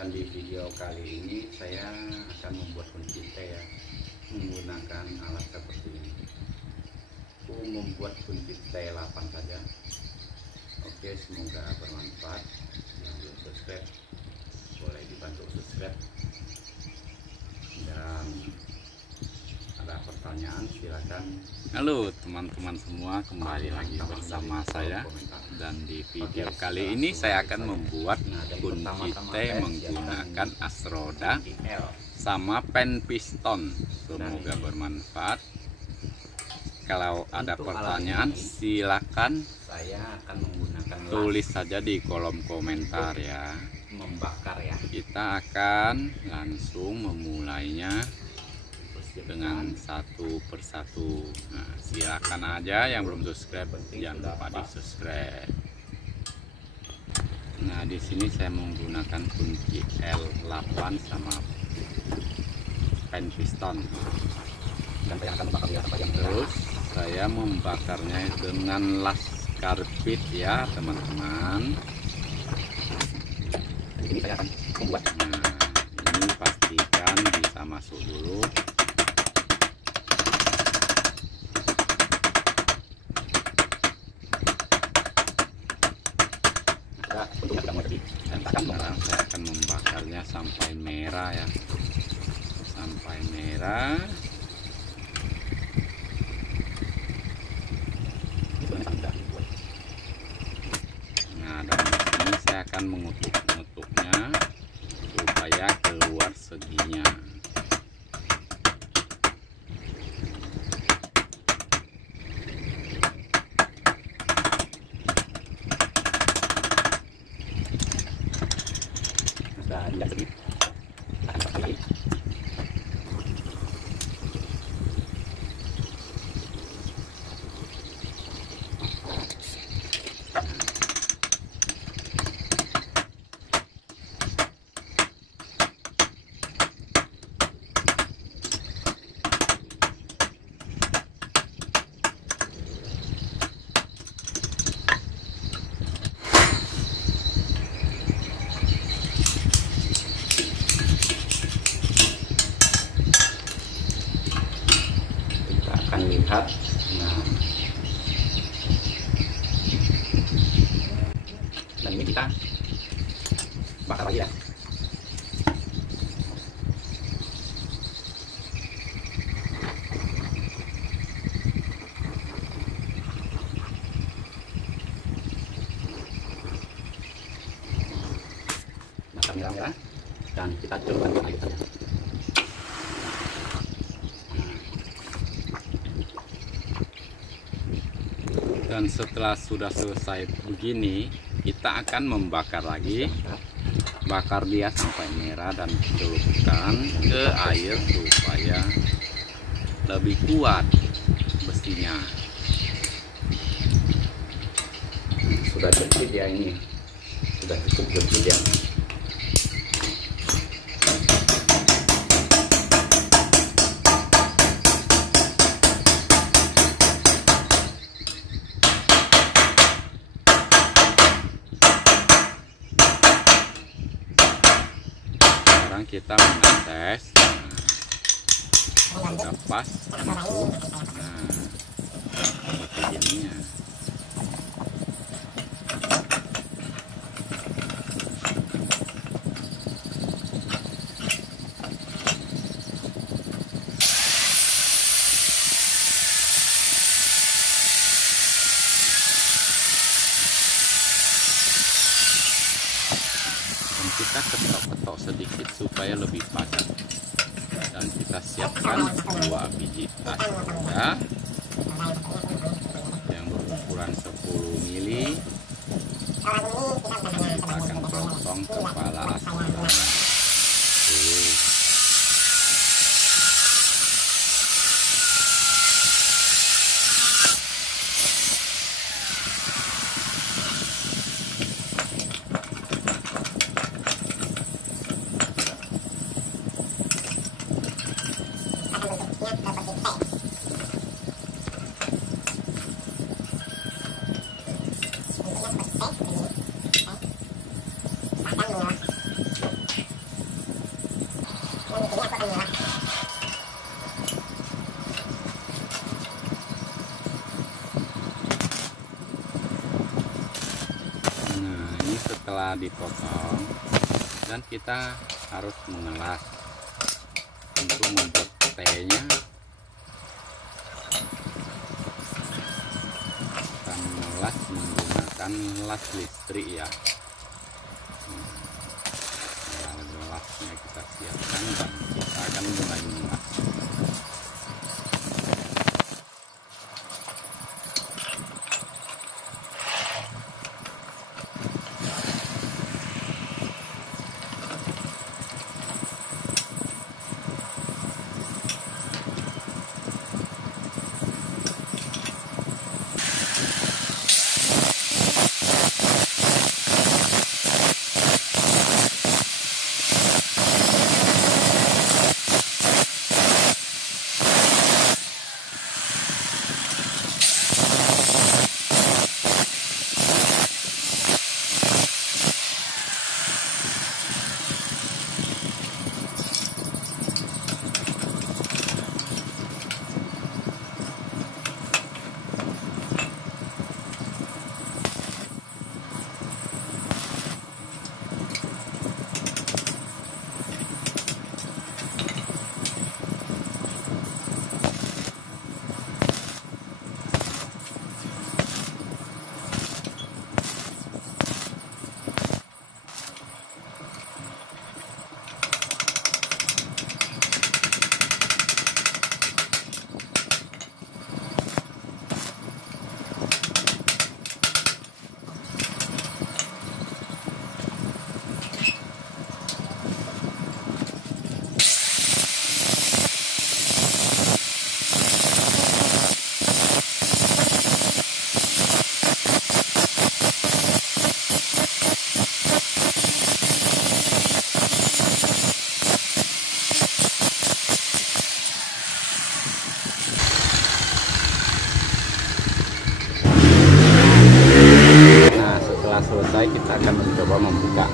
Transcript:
Dan di video kali ini saya akan membuat kunci T ya, menggunakan alat seperti ini. Aku membuat kunci T8 saja. Oke, semoga bermanfaat. Yang belum subscribe boleh dibantu subscribe, dan ada pertanyaan silakan. Halo teman-teman semua, kembali lagi bersama saya. Dan di video kali ini saya akan membuat kunci T menggunakan asroda sama pen piston. Semoga bermanfaat. Kalau ada pertanyaan silakan Saya akan menggunakan tulis saja di kolom komentar ya. membakar ya. Kita akan langsung memulainya dengan satu persatu. Nah, silakan aja yang belum subscribe, jangan lupa di subscribe. Nah, di sini saya menggunakan kunci L8 sama pen piston. Terus saya membakarnya dengan las karbit ya teman-teman. Ini saya akan membuat. Nah, ini pastikan bisa masuk dulu. Sekarang saya akan membakarnya sampai merah ya, sampai merah. Nah, dan ini saya akan mengutuk-ngutuknya supaya keluar seginya. Lihat, nah, dan ini kita bakar lagi ya. Bakar merah-merah dan kita coba lagi saja. Dan setelah sudah selesai begini, kita akan membakar lagi. Bakar dia sampai merah dan celupkan ke air supaya lebih kuat besinya. Sudah bersih ya, ini sudah cukup bersih ya. Sekarang kita mengetes. Nah, sudah pas masuk. Nah, seperti ini ya. Kita ketok-ketok sedikit supaya lebih padat, dan kita siapkan 2 biji asroda yang berukuran 10 mili. Kita akan potong kepala asroda dulu. setelah dipotong, dan kita harus mengelas untuk membuat tehnya. Kita mengelas menggunakan las listrik ya. Gelasnya kita siapkan dan kita akan mulai mengelas. Selesai, kita akan mencoba membuka.